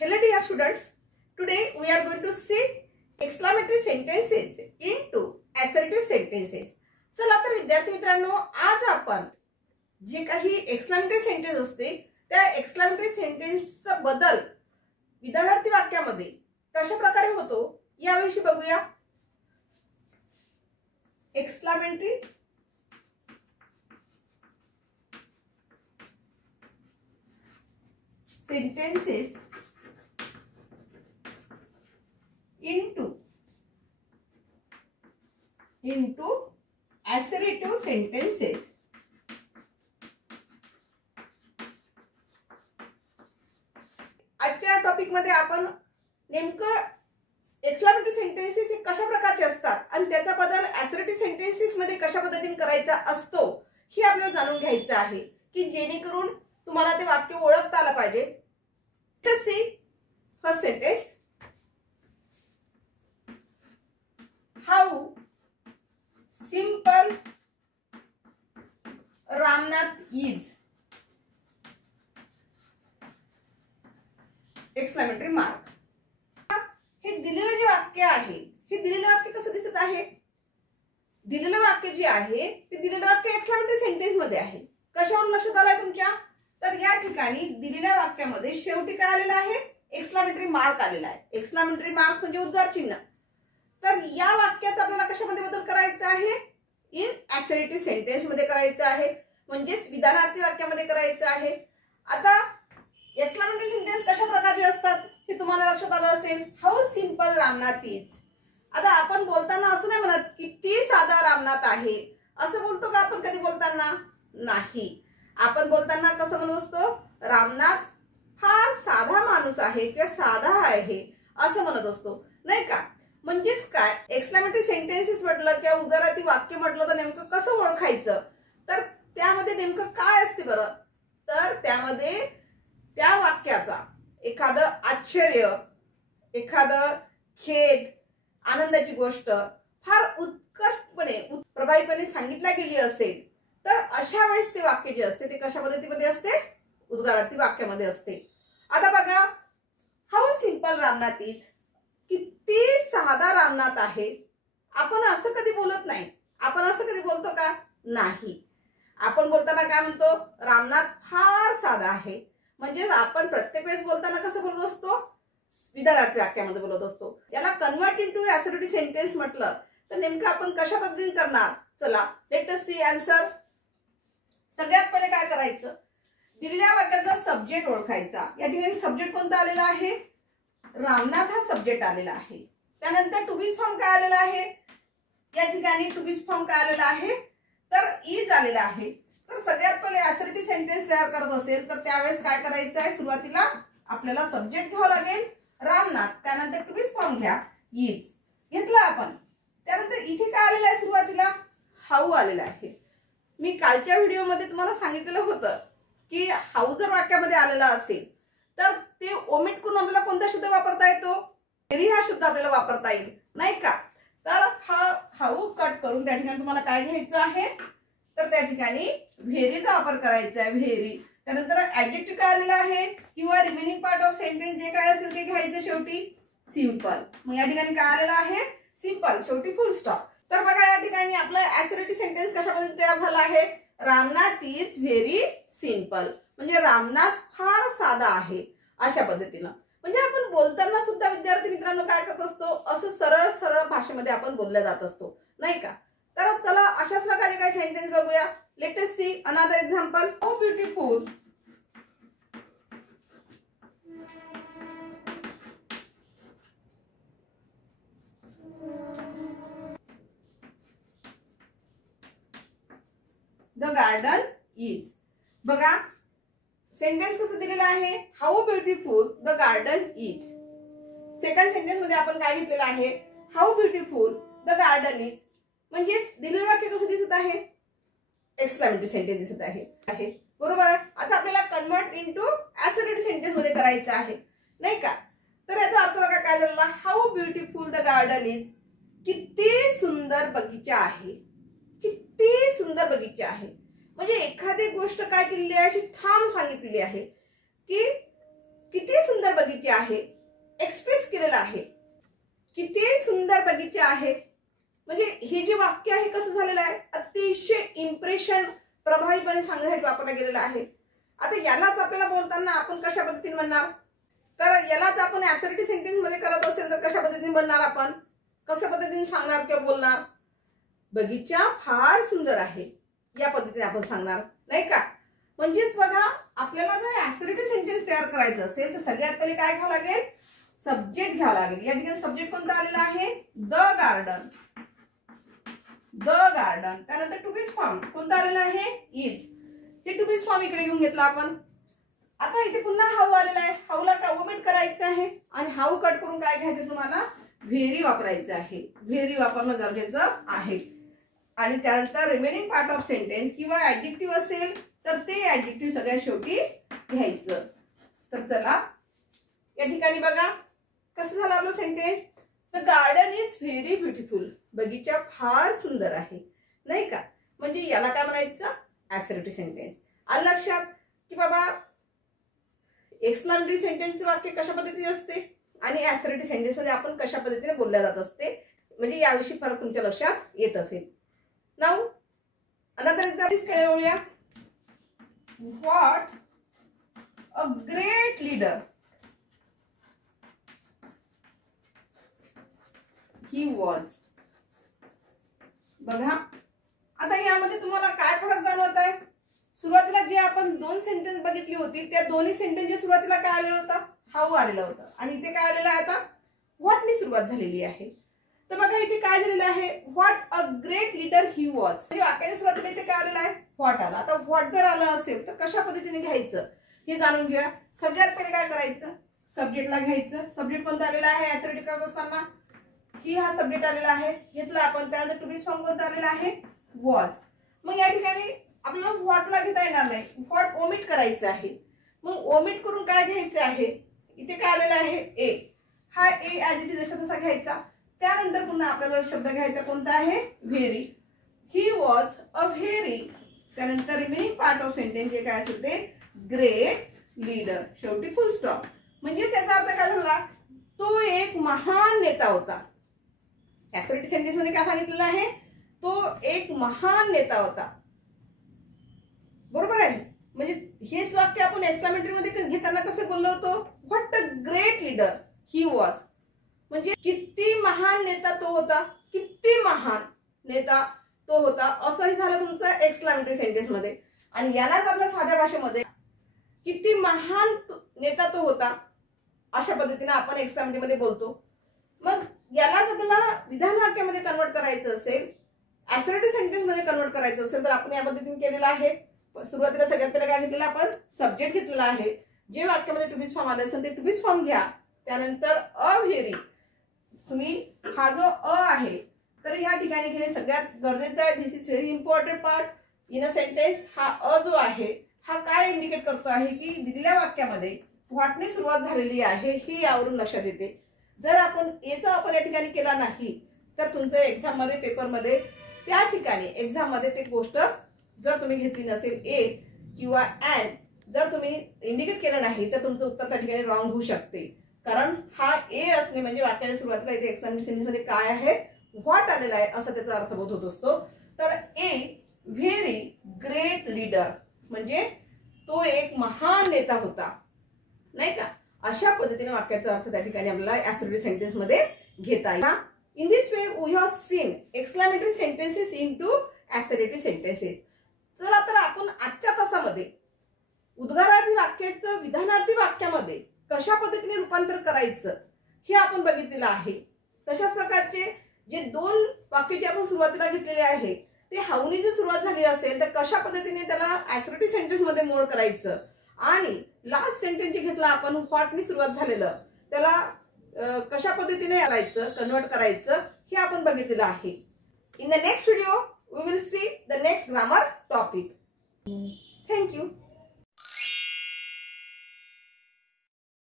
Hello dear students, today we are going to see exclamatory sentences into assertive sentences. चला तर विद्यार्थी मित्रांनो, आज आपण जे काही एक्सक्लेमेटरी सेंटेन्स असते त्या एक्सक्लेमेटरी सेंटेन्सचा बदल विधानार्थी वाक्यामध्ये कशा प्रकारे होतो याविषयी बघूया. Exclamatory sentences into assertive sentences. आजच्या टॉपिक मध्ये आपण नेमकं एक्सक्लेमेटरी सेंटेन्सेस हे कशा प्रकारचे असतात आणि त्याचा बदल असर्टिव्ह सेंटेन्सेस मध्ये कशा पद्धतीने करायचा असतो हे आपल्याला जाणून घ्यायचं आहे की जेणेकरून तुम्हाला ते वाक्य ओळखता आलं पाहिजे. Let's see first sentence. How simple Ramnath is. Exclamatory mark. हे दिलेले जे वाक्य आहे हे दिलेले वाक्य कसं दिसत आहे. दिलेलं वाक्य जे आहे ते दिलेलं वाक्य एक्सक्लेमेटरी सेंटेन्स मध्ये आहे. कशावरून लक्षात आलंय तुमच्या, तर या ठिकाणी दिलेल्या वाक्यामध्ये शेवटी काय आलेलं आहे, एक्सक्लेमेटरी मार्क आलेला आहे. एक्सक्लेमेटरी मार्क म्हणजे उद्गार चिन्ह. तर या वाक्याचा आपल्याला कशामध्ये बदल करायचा आहे, इन असर्टिव्ह सेंटेन्स मध्ये करायचं आहे, म्हणजे विधानार्थी वाक्यामध्ये करायचं आहे. आता एक्सक्लेमेटरी सेंटेन्स कशा प्रकारचे असतात हे तुम्हाला लक्षात आलं असेल. How simple Ramnath is. आता आपण बोलताना असं नाही म्हणत किती साधा रामनाथ आहे, असं बोलतो का आपण कधी बोलताना, नाही. आपण बोलताना कसं म्हणत असतो, रामनाथ फार साधा माणूस आहे किंवा साधा आहे असं म्हणत असतो, नाही का. म्हणजेच काय, एक्सक्लेमेटरी सेंटेन्सेस म्हटलं किंवा उद्गारार्थी वाक्य म्हटलं तर नेमकं कसं ओळखायचं, तर त्यामध्ये नेमकं काय असते बरं, तर त्यामध्ये त्या वाक्याचा एखादं आश्चर्य, एखादं खेद, आनंदाची गोष्ट फार उत्कटपणे प्रभावीपणे सांगितल्या गेली असेल तर अशा वेळेस ते वाक्य जे असते ते कशा पद्धतीमध्ये असते, उद्गारार्थी वाक्यामध्ये असते. आता बघा, हाऊ सिंपल रामनाथ इज. किती साधा रामनाथ आहे. आपण असं कधी बोलत नाही. आपण असं कधी बोलतो का, नाही. आपण बोलताना काय म्हणतो, रामनाथ फार साधा आहे. म्हणजे आपण प्रत्येक वेळेस बोलताना कसं बोलत असतो, विधानार्थी वाक्यामध्ये बोलत असतो. याला कन्वर्ट इनटू असर्टिव्ह सेंटेन्स म्हटलं तर नेमकं आपण कशा पद्धतीने करणार. चला लेट अस सी आन्सर. सगळ्यात पहिले काय करायचं, दिलेल्या वाक्याचा सब्जेक्ट ओळखायचा. या ठिकाणी सब्जेक्ट कोणता आलेला आहे, रामनाथ हा सब्जेक्ट आलेला आहे. त्यानंतर टू बी फॉर्म काय आलेला आहे, या ठिकाणी टू बी फॉर्म काय आलेला आहे, तर इज आलेला आहे. तर सगळ्यात पहिले असर्टिव्ह सेंटेन्स तयार करत असेल तर त्यावेळेस काय करायचं आहे, सुरुवातीला आपल्याला सब्जेक्ट घ्यावं लागेल रामनाथ, त्यानंतर टू बी फॉर्म घ्या इज, घेतला आपण. त्यानंतर इथे काय आलेलं आहे, सुरुवातीला हाऊ आलेला आहे. मी कालच्या व्हिडिओमध्ये तुम्हाला सांगितलेलं होतं की हाऊ जर वाक्यामध्ये आलेला असेल तर ते ओमिट करून आपल्याला कोणता शब्द वापरता येतो, व्हेरी हा शब्द आपल्याला वापरता येईल, नाही का. तर हा हाऊ कट करून त्या ठिकाणी तुम्हाला काय घ्यायचं आहे, तर त्या ठिकाणी व्हेरीचा वापर करायचा आहे, व्हेरी. त्यानंतर ऍडजेक्टिव्ह काय आलेला आहे किंवा रिमेनिंग पार्ट ऑफ सेंटेन्स जे काय असेल ते घ्यायचं शेवटी सिंपल. मग या ठिकाणी काय आलेला आहे, सिंपल, शेवटी फुल स्टॉप. तर बघा या ठिकाणी आपला असर्टिव्ह सेंटेन्स कशा पद्धतीने तयार झाला आहे, रामनाथ इज व्हेरी सिंपल, म्हणजे रामनाथ फार साधा आहे अशा पद्धतीनं. म्हणजे आपण बोलताना सुद्धा विद्यार्थी मित्रांनो काय करत असतो, असं सरळ सरळ भाषेमध्ये आपण बोलल्या जात असतो, नाही का. तर चला अशाच प्रकारे काही सेंटेन्स बघूया. Let us see another example. How beautiful the garden is. बघा सेंटेन्स कसं दिलेलं आहे, how beautiful the garden is. Second sentence मध्ये आपण काय घेतलेलं आहे, how beautiful the garden is. म्हणजे दिलेलं वाक्य कसं दिसत आहे, एक्सक्लेमेटरी सेंटेन्स दिसत आहे, बरोबर. आता आपल्याला कन्वर्ट इनटू असर्टिव्ह सेंटेन्स मध्ये करायचं आहे, नाही का. तर याचा अर्थ बघा काय झाला, how beautiful the garden is. किती सुंदर बगीचा आहे, किती सुंदर बगीचा आहे. म्हणजे एखादी गोष्ट काय केलेली आहे अशी ठाम सांगितलेली आहे की किती सुंदर बगीचा बगीचे आहे एक्सप्रेस केलेलं आहे. किती सुंदर बगीचे आहे. म्हणजे हे जे वाक्य आहे कसं झालेलं आहे, अतिशय इम्प्रेशन प्रभावीपणे सांगण्यासाठी वापरलं गेलेलं आहे. आता यालाच आपल्याला बोलताना आपण कशा पद्धतीने म्हणणार, तर यालाच आपण ऍसर्टिव्ह सेंटेन्स मध्ये करत असेल तर कशा पद्धतीने बनणार, आपण कशा पद्धतीने सांगणार किंवा बोलणार. बगीचा फार सुंदर आहे या पद्धतीने आपण सांगणार, नाही का. म्हणजेच बघा, आपल्याला जर ऍसर्टिव्ह सेंटेन्स तयार करायचं असेल तर सगळ्यात पहिले काय घ्यावं लागेल, सब्जेक्ट घ्यावं लागेल. या ठिकाणी सब्जेक्ट कोणता आलेला आहे, द गार्डन. The garden. त्यानंतर टू बीज फॉर्म कोणता आलेला आहे, इज. हे टू बीज फॉर्म इकडे घेऊन घेतला आपण. आता इथे पुन्हा हाऊ आलेला आहे. हाऊला का ओमिट करायचं आहे आणि हाऊ कट करून काय घ्यायचं, तुम्हाला व्हेरी वापरायचं आहे. व्हेरी वापरणं गरजेचं आहे. आणि त्यानंतर रिमेनिंग पार्ट ऑफ सेंटेन्स किंवा ऍडजेक्टिव्ह असेल तर ते ऍडजेक्टिव्ह सगळ्यात शेवटी घ्यायचं. तर चला या ठिकाणी बघा कसं झालं आपलं sentence. The garden is very beautiful. बगीचा फार सुंदर आहे, नाही का. म्हणजे याला काय म्हणायचं, ऍसर्टिव्ह सेंटेन्स. आलं लक्षात की बाबा एक्सक्लेमेटरी सेंटेन्स वाक्य कशा पद्धतीने असते आणि ऍसर्टिव्ह सेंटेन्स मध्ये आपण कशा पद्धतीने बोलल्या जात असते, म्हणजे याविषयी फरक तुमच्या लक्षात येत असेल. नाउ अनदर एक्झाम्पल कडे वळूया. What a great leader he was. बघा आता यामध्ये तुम्हाला काय फरक जाणवत आहे. सुरुवातीला जे आपण दोन सेंटेन्स बघितली होती त्या दोन्ही सेंटेन्सच्या सुरुवातीला काय आलेलं होतं, हाऊ आलेलं होतं. आणि इथे काय आलेलं आहे, आता व्हॉटनी सुरुवात झालेली आहे. तर बघा इथे काय झालेलं आहे, what a great leader he was. म्हणजे वाक्याच्या सुरुवातीला इथे काय आलेलं आहे, व्हॉट आला. आता व्हॉट जर आलं असेल तर कशा पद्धतीने घ्यायचं हे जाणून घेऊया. सगळ्यात पहिले काय करायचं, सब्जेक्टला घ्यायचं. सब्जेक्ट कोणता आलेला आहे ऍसर्टिव्ह करत असताना, ही हा सब्जेक्ट आलेला आहे घेतला आपण. त्यानंतर टू बीज फॉर्म कोणता आलेला आहे, वॉज. मग या ठिकाणी आपल्याला व्हॉटला घेता येणार नाही, व्हॉट ओमिट करायचं आहे. मग ओमिट करून काय घ्यायचं आहे, इथे काय आलेलं आहे, ए. हा ए ऍज इट इज जसा तसा घ्यायचा. त्यानंतर पुन्हा आपल्याला शब्द घ्यायचा कोणता आहे, very. He was a very. त्यानंतर रिमेनिंग पार्ट ऑफ सेंटेन्स जे काय असेल ते ग्रेट लीडर. शेवटी फुल स्टॉप. म्हणजे याचा अर्थ काय झाला, तो एक महान नेता होता. ऍसर्टिव्ह सेंटेन्स मध्ये काय सांगितलेलं आहे, तो एक महान नेता होता. बरोबर आहे. म्हणजे हेच वाक्य आपण एक्सक्लेमेटरी मध्ये घेताना कसं बोललो होतो, what a great leader he was. म्हणजे किती महान नेता तो होता, किती महान नेता तो होता, असंही झालं तुमचं एक्सक्लेमेटरी सेंटेन्स मध्ये. आणि यालाच आपल्या साध्या भाषेमध्ये किती महान नेता तो होता अशा पद्धतीने आपण एक्सक्लेमेटरी मध्ये बोलतो. मग यालाच आपल्याला विधान वाक्यामध्ये कन्वर्ट करायचं असेल, ऍसर्टिव्ह सेंटेन्स मध्ये कन्वर्ट करायचं असेल तर आपण या पद्धतीने केलेलं आहे. सुरुवातीला सगळ्यात पहिला काय घेतलेला आपण, सब्जेक्ट घेतलेला आहे. जे वाक्यामध्ये टू बीज फॉर्म आले असेल ते टू बीज फॉर्म घ्या. त्यानंतर अ व्हेरी, तुम्ही हा जो अ आहे तर या ठिकाणी घेणे सगळ्यात गरजेचं आहे. This is very important part in a sentence. हा अ जो आहे हा काय इंडिकेट करतो आहे की दिलेल्या वाक्यामध्ये व्हॉटने सुरुवात झालेली आहे ही यावरून लक्षात येते. जर आपण याचा वापर या ठिकाणी केला नाही तर तुमचं एक्झाम मध्ये पेपरमध्ये त्या ठिकाणी एक्झाम मध्ये ते गोष्ट जर तुम्ही घेतली नसेल ए किंवा अँड जर तुम्ही इंडिकेट केलं नाही तर तुमचं उत्तर त्या ठिकाणी रॉंग होऊ शकते. कारण हा ए असणे म्हणजे वाक्याच्या सुरुवातीला इथे एक्सक्लेमेटरी सेंटेन्स मध्ये काय आहे, व्हॉट आलेला आहे असा त्याचा अर्थबोध होत असतो. तर ए व्हेरी ग्रेट लीडर म्हणजे तो एक महान नेता होता, नाही का. अशा पद्धतीने वाक्याचा अर्थ त्या ठिकाणी आपल्याला ऍसर्टिव्ह सेंटेन्स मध्ये घेता येईल. In this way we have seen exclamatory sentences into assertive sentences. चला तर आपण आजच्या तासामध्ये उद्गारार्थी वाक्याचं विधानार्थी वाक्यामध्ये कशा पद्धतीने रूपांतर करायचं हे आपण बघितलेलं आहे. तशाच प्रकारचे जे दोन वाक्य जे आपण सुरुवातीला घेतलेले आहे ते हाऊनी जर सुरुवात झाली असेल तर कशा पद्धतीने त्याला ऍसर्टिव्ह सेंटेन्स मध्ये मोड करायचं आणि लास्ट सेंटेन्स जे घेतला आपण व्हॉटनी सुरुवात झालेलं त्याला कशा पद्धतीने करायचं, कन्वर्ट करायचं हे आपण बघितलेलं आहे. In the next video we will see the next grammar topic. Thank you.